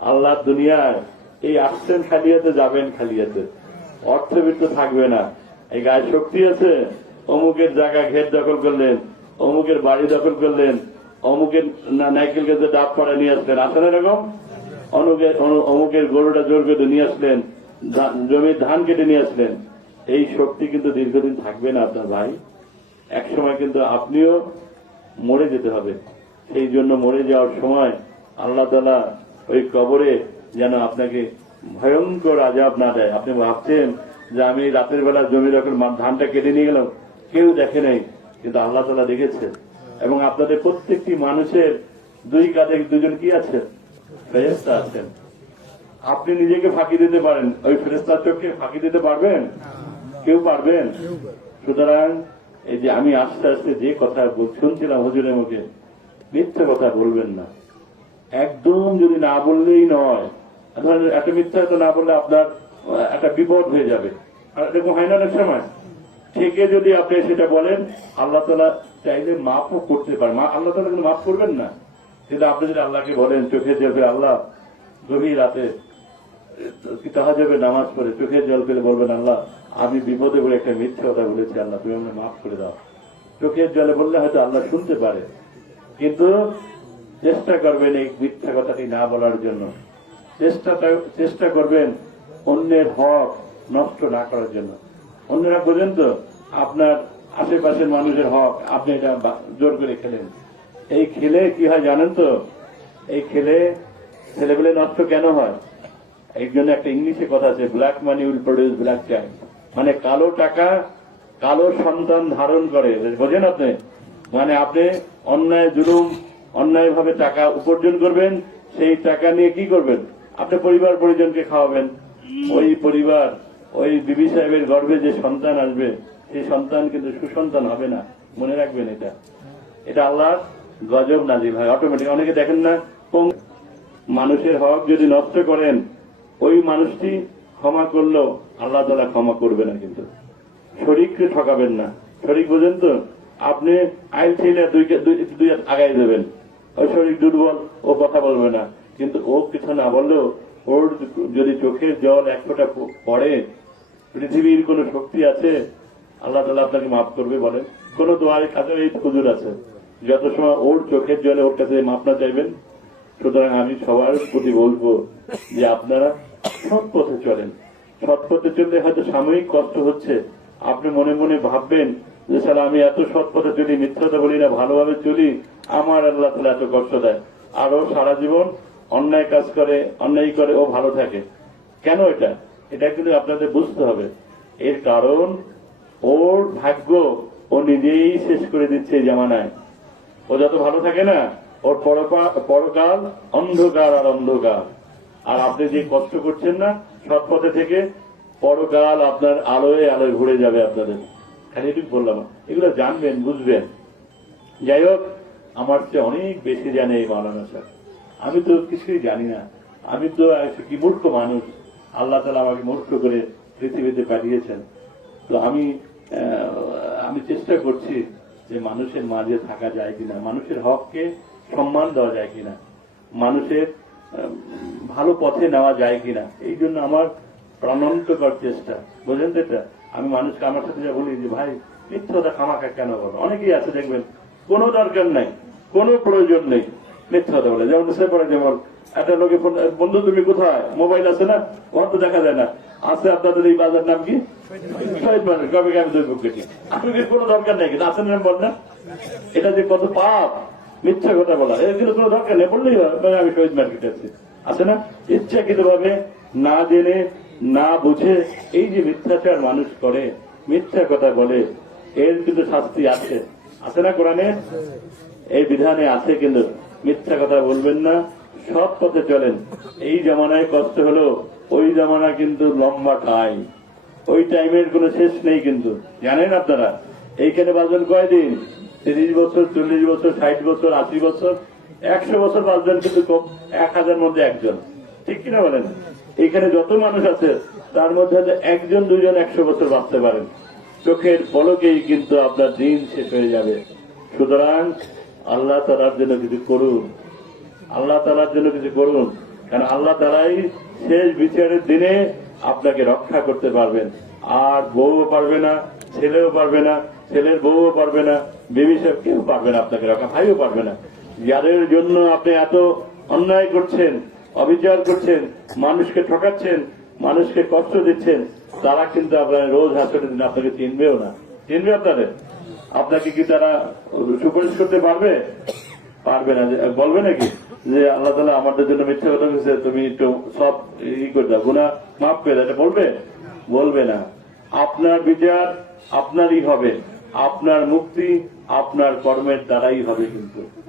আল্লাহ দুনিয়ায় এই আসছেন খালিয়াতে যাবেন খালিয়াতে। অর্থবিত্ত থাকবে না। এই গায়ে শক্তি আছে, অমুকের জায়গা ঘের দখল করলেন, অমুকের বাড়ি দখল করলেন, অমুকের নাইকেল গাছে ডাব পাড়া নিয়ে আসলেন। আছে না এরকম? অনুকে- অমুকের গরুটা জোর করে নিয়ে আসলেন জমির ধান কেটে নিয়ে আসলেন। এই শক্তি কিন্তু দীর্ঘদিন থাকবে না আপনার ভাই। এক সময় কিন্তু আপনিও মরে যেতে হবে। সেই জন্য মরে যাওয়ার সময় আল্লাহ তালা ওই কবরে যেন আপনাকে ভয়ঙ্কর আজাব না দেয়। আপনি ভাবছেন যে আমি রাতের বেলা জমি যখন ধানটা কেটে নিয়ে গেলাম। কেউ দেখে নাই, কিন্তু আল্লাহ তালা দেখেছে এবং আপনাদের প্রত্যেকটি মানুষের দুই কাঁধে দুজন কি আছেন ফেরেস্তা আছেন। আপনি নিজেকে ফাঁকি দিতে পারেন। ওই ফেরেস্তার চোখকে ফাঁকি দিতে পারবেন? কেউ পারবেন? সুতরাং এই যে আমি আস্তে আস্তে যে কথা শুনছিলাম হুজুরের মুখে, মিথ্যে কথা বলবেন না। একদম যদি না বললেই নয় ধরেন একটা মিথ্যা কথা না বললে আপনার একটা বিপদ হয়ে যাবে। আর এরকম হয় না অনেক সময়? থেকে যদি আপনি সেটা বলেন, আল্লাহ তালা চাইলে মাফও করতে পারেন। মা- আল্লাহ তালা কিন্তু মাফ করবেন না? কিন্তু আপনি যদি আল্লাহকে বলেন চোখে জল আল্লাহ, গভীর রাতে তাহা যাবে নামাজ পড়ে, চোখের জল পেলে বলবেন, আল্লাহ, আমি বিপদে বলে একটা মিথ্যে কথা বলেছি, আল্লাহ, তুমি আমাকে মাফ করে দাও। চোখের জলে বললে হয়তো আল্লাহ শুনতে পারে। কিন্তু চেষ্টা করবেন এই মিথ্যা কথাটি না বলার জন্য। চেষ্টাটা চেষ্টা করবেন অন্যের হক নষ্ট না করার জন্য। অন্যরা বোঝেন তো, আপনার আশেপাশের মানুষের হক আপনি এটা জোর করে খেলেন। এই খেলে কি হয় জানেন তো? এই খেলে ছেলেগুলো নষ্ট কেন হয়? এই জন্য একটা ইংলিশে কথা আছে black money will produce black child মানে কালো টাকা কালো সন্তান ধারণ করে। বোঝেন আপনি? মানে আপনি অন্যায়, জুলুম অন্যায় ভাবে টাকা উপার্জন করবেন, সেই টাকা নিয়ে কি করবেন? আপনি পরিবার পরিজনকে খাওয়াবেন। ওই পরিবার, ওই বিবি সাহেবের গর্ভে যে সন্তান আসবে, সেই সন্তান কিন্তু সুসন্তান হবে না। মনে রাখবেন এটা। এটা আল্লাহ গজব নাজিল হয় অটোমেটিক অনেকে দেখেন না, কোন মানুষের হক যদি নষ্ট করেন, ওই মানুষটি ক্ষমা করলেও আল্লাহ তালা ক্ষমা করবে না কিন্তু। শরীরকে ঠকাবেন না। শরীর বোঝেন তো, আপনি আইল ছেলে দুই আগাই দেবেন। ওই শরীর দুর্বল, ও কথা বলবে না। কিন্তু ও কিছু না বললেও ওর যদি চোখের জল এক ফোঁটা পড়ে, পৃথিবীর কোন শক্তি আছে? আল্লাহ তালা আপনাকে মাফ করবে বলেন। কোন দোয়ার কাছে এই খুজুর আছে। যত সময় ওর চোখের জলে ওর কাছে মাপ না চাইবেন, সুতরাং আমি সবার প্রতি বলব যে আপনারা সৎ পথে চলেন। সৎ পথে চললে হয়তো সাময়িক কষ্ট হচ্ছে। আপনি মনে মনে ভাববেন যে স্যার আমি এত সৎ পথে চলি মিথ্যাটা বলি না, ভালোভাবে চলি আমার আল্লাহ তালা এত কষ্ট দেয়। আরও সারা জীবন অন্যায় কাজ করে, অন্যায় করে ও ভালো থাকে। কেন এটা? এটা কিন্তু আপনাদের বুঝতে হবে। এর কারণ ওর ভাগ্য ও নিজেই শেষ করে দিচ্ছে জামানায়। ও যত ভালো থাকে না, ওর পরকাল অন্ধকার আর অন্ধকার। আর আপনি যে কষ্ট করছেন না, সৎ পথে থেকে পরকাল আপনার আলোয় আলোয় ঘুরে যাবে আপনাদের। খালি বললাম। এগুলো জানবেন, বুঝবেন। যাই হোক আমার চেয়ে অনেক বেশি জানে এই মাওলানা স্যার। আমি তো কিছুই জানি না। আমি তো কি মূর্খ মানুষ। আল্লাহ তালা আমাকে মূর্খ করে পৃথিবীতে পাঠিয়েছেন। তো আমি আমি চেষ্টা করছি যে মানুষের মাঝে থাকা যায় কিনা, মানুষের হককে সম্মান দেওয়া যায় কিনা, মানুষের ভালো পথে নেওয়া যায় কিনা। এই জন্য আমার প্রাণান্তকর চেষ্টা। বোঝেন তো এটা? আমি মানুষকে আমার সাথে যা বলি যে, ভাই মিথ্যতা খামাখা কেন বলো? অনেকেই আছে দেখবেন, কোনো দরকার নাই। কোনো প্রয়োজন নেই। মিথ্যা কথা বলে। যেমন সে পরে যেমন একটা লোকে বন্ধু তুমি কোথায়? মোবাইল আছে না? ঘর তো দেখা যায় না। আছে আপনাদের এই বাজার নাম কি? কোনো দরকার নেই কিন্তু আছেন বল না? এটা যে কত পাপ মিথ্যা কথা বলা। এর কিন্তু কোনো দরকার নেই বললেই হয়, মানে আমি শহীদ মার্কেটে আছি আছে না? ইচ্ছাকৃত ভাবে না জেনে না বুঝে এই যে মিথ্যাচার মানুষ করে মিথ্যা কথা বলে এর কিন্তু শাস্তি আছে। আছে না কোরআনে? এই বিধানে আছে কিন্তু মিথ্যা কথা বলবেন না, সৎ পথে চলেন। এই জামানায় কষ্ট হলো, ওই জামানা কিন্তু লম্বা টাইম ওই টাইমের কোনো শেষ নেই কিন্তু। জানেন আপনারা, এইখানে বাঁচবেন কয়দিন? তিরিশ বছর, চল্লিশ বছর, ষাট বছর, আশি বছর, একশো বছর বাঁচবেন কিন্তু এক হাজার মধ্যে একজন। ঠিক কিনা বলেন? এখানে যত মানুষ আছে, তার মধ্যে একজন দুজন একশো বছর বাঁচতে পারেন। চোখের পলকেই কিন্তু আপনার দিন শেষ হয়ে যাবে। সুতরাং আল্লাহ তালার জন্য কিছু করুন। আল্লাহ তালার জন্য কিছু করুন। কারণ আল্লাহ তালাই শেষ বিচারের দিনে আপনাকে রক্ষা করতে পারবেন। আর বউও পারবে না, ছেলেও পারবে না, ছেলের বউও পারবে না, বেবি সাহেব কেউ পারবে না আপনাকে রক্ষা, ভাইও পারবে না। যাদের জন্য আপনি এত অন্যায় করছেন, অবিচার করছেন, মানুষকে ঠকাচ্ছেন, মানুষকে কষ্ট দিচ্ছেন, তারা কিন্তু আপনার রোজ হাসপাতালের দিন আপনাকে চিনবেও না। চিনবে আপনাদের? আপনাকে কি তারা সুপারিশ করতে পারবে? পারবে না। বলবে নাকি? যে আল্লাহ তালা আমাদের জন্য মিথ্যা কথা হয়েছে তুমি একটু সব ই করে দাও গুণা মাফ করে দাও। এটা বলবে? বলবে না। আপনার বিচার আপনারই হবে। আপনার মুক্তি আপনার কর্মের দ্বারাই হবে কিন্তু।